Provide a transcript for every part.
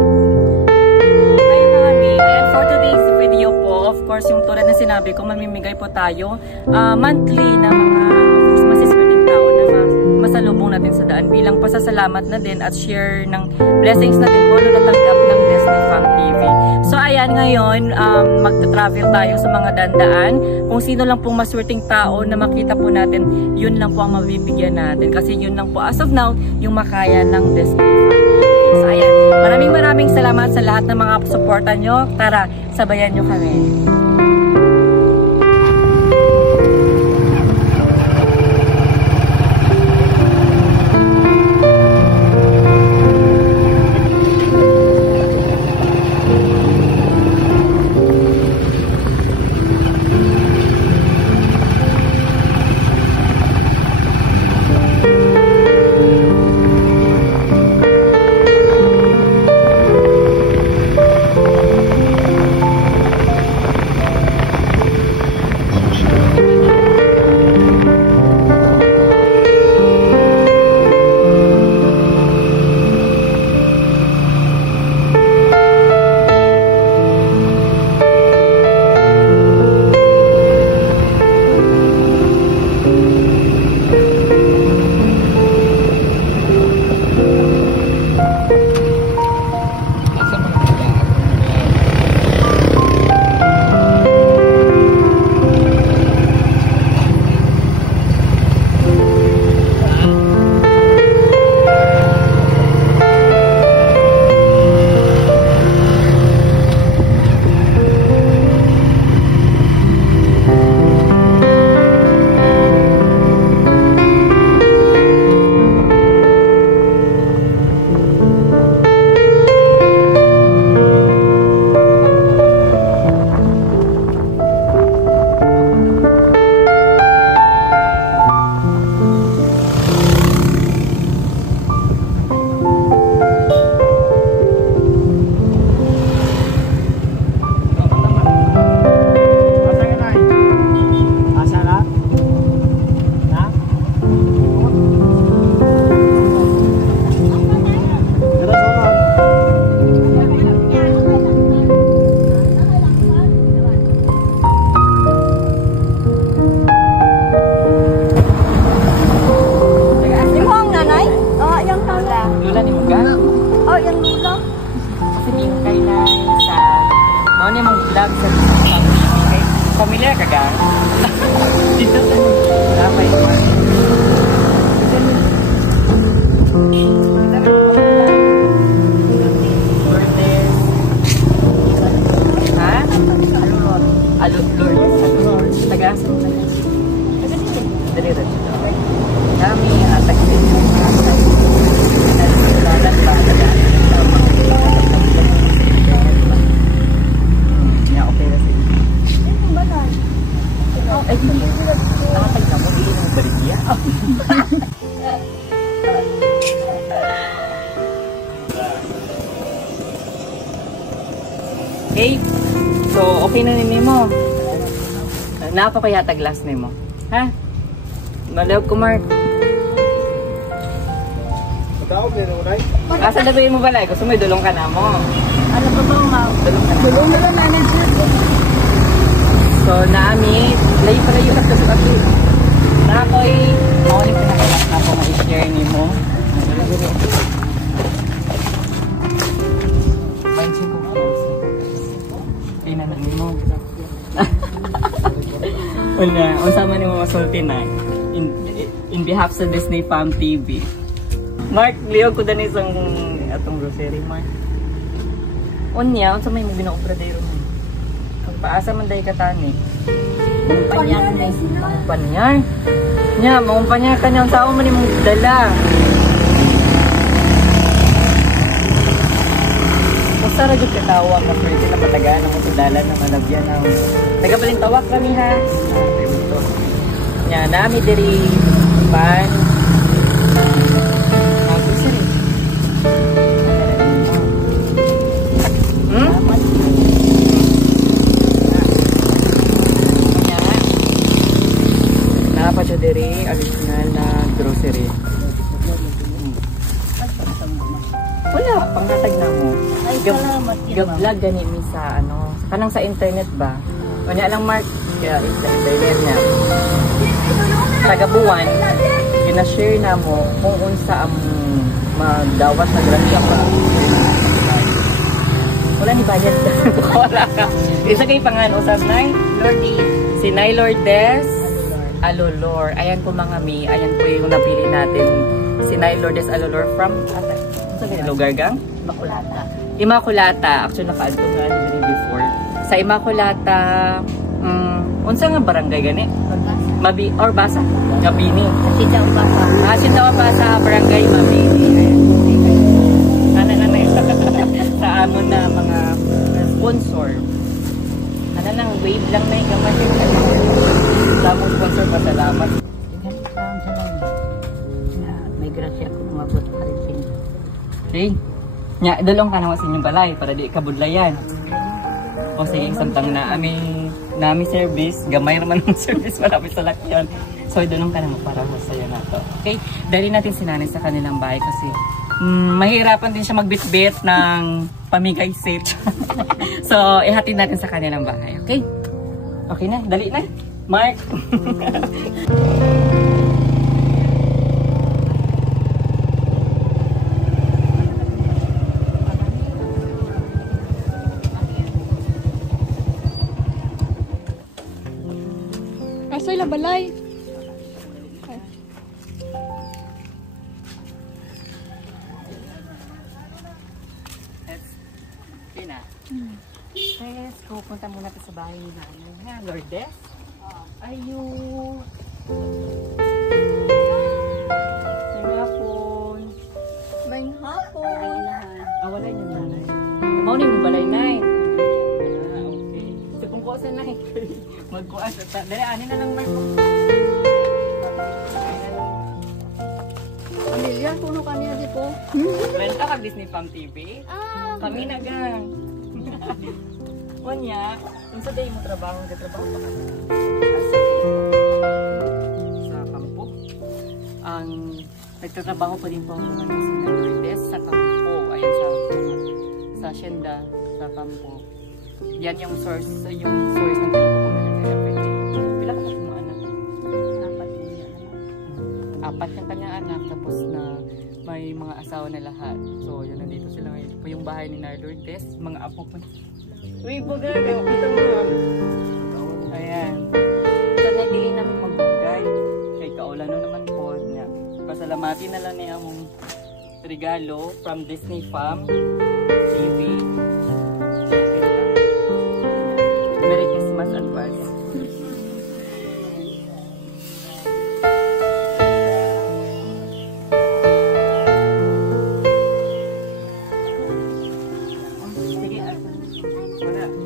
Hi Mami, and for today's video po, of course, yung tulad na sinabi ko, mamimigay po tayo monthly na mga masiswerteng tao na masalubong natin sa daan bilang pasasalamat na din at share ng blessings na din po na natanggap ng Disney Fam TV. So ayan, ngayon magta-travel tayo sa mga dandaan. Kung sino lang pong maswerteng tao na makita po natin, yun lang po ang mabibigyan natin kasi yun lang po as of now yung makaya ng Disney Fam TV. So ayan, maraming salamat sa lahat ng mga suporta nyo. Tara, sabayan nyo kami. Familiar ka ga? Dito sa damay mo. Birthday. Ha? Alulor. Taga-asa mo na. Dali rin. Dami atag din. Lalat ba? Okay na sige. Ay, nakatag na mo, hindi ng baligya. Okay, so okay na nini mo. Napa kaya taglas ni mo? Ha? Malawag ko, Mark. Matawag din mo, Nay? Asa labayin mo ba, Lai? Gusto mo, idulong ka na mo. Ano ba ba, Ma'am? Dulong ka na. Dulong na lang manager. So, naami, layo pala yung kasi na ako'y mauling pinakalas na ako ma-share ni mo. Pansin ko po. Pinanan ni mo. Una, unsama ni mo masulti na in behalf sa Disney Fam TV. Mark, liyo ko dan isang atong grocery, Mark. Unya, unsa may mo binaobradero mo? Paasa man dahi katani. Panyar na sila. Panyar? Nya, maumpanyar ka niya. Ang sao man yung dala. Basta radyo katawa ka, pwede na matagaan ang matudalan na malabyan na. Tagabalintawak kami ha. Nya, nami diri pan. Grocery. Dere original na grocery. Wala, panghatag na mo. Ay, salamat yun, ma'am. Ga-vlog gani mi sa ano, kanang sa internet ba? Wala lang Mark, kaya sa internet niya. Tagabuan, gina-share na mo kung unsa ang magdawat sa grasya pa. Wala ni bayad ka. Wala ka. Isa kay pangan usab nay Lourdes. si Nay Lourdes Alolor. Ayan po mga mi, ayan po yung napili natin. Si Nay Lourdes Alolor from sa lugar gang? Bakulata. Immaculata. Actually nakaadto nga din before. Sa Immaculata, unsa nga barangay gani? Mabi or Basa? Gabini. Kasi daw ba sa Asin daw pa sa barangay Mabini. Ano sa amon na mga sponsor. Ano lang, wave lang na yung gamay. Sa among sponsor, pasalamat. may grasya ko umabot pa rin sila. Okay? Nya, dalong ka naman sa inyong balay para di kabudlayan. O sige, samtang nami service, gamay naman ng service malapit sa lakyan. So, dalong ka naman para masaya na to. Okay? Dali natin si nanay sa kanilang bahay kasi mahirapan din siya magbitbit ng pamigay safe. So, ihatid natin sa kanilang bahay. Okay? Okay na, dali na. Mark! Asoy la balay. Okay na. Yes, pupunta muna tayo sa bahay ni nanay. Ha, Lourdes? Ayun. Hapon. May hapon. Wala niyo nanay. Maunin mo balay, nay. Okay. So, kung kuha sa nay, magkuha sa dali, anin na lang, Marco. Amelia, puno kanina di po. Renta ka Disney Farm TV? Kami na gang. Kunya, kung sa day mo trabaho pa ka sa kampo. Ang nagtatrabaho pa din po ang mga si Lourdes sa kampo. Ayan sa Hacienda, sa kampo. Yan yung source ng pinapagawa nila everyday. Pila ka mga anak? Apat yung kanyang anak, tapos na may mga asawa na lahat. So, yun, nandito sila ngayon. Po yung bahay ni Lourdes, mga apo ko. Uy, buga, kita mo. Ayan. So, nabili namin magbugay. Kay kaulan naman po niya. Pasalamati na lang niya among regalo from Disney Farm TV. Merry Christmas advance.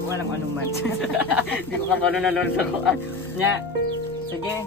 Walang anuman. Hindi ko kakano na lolo sa kuan. Nya, sige.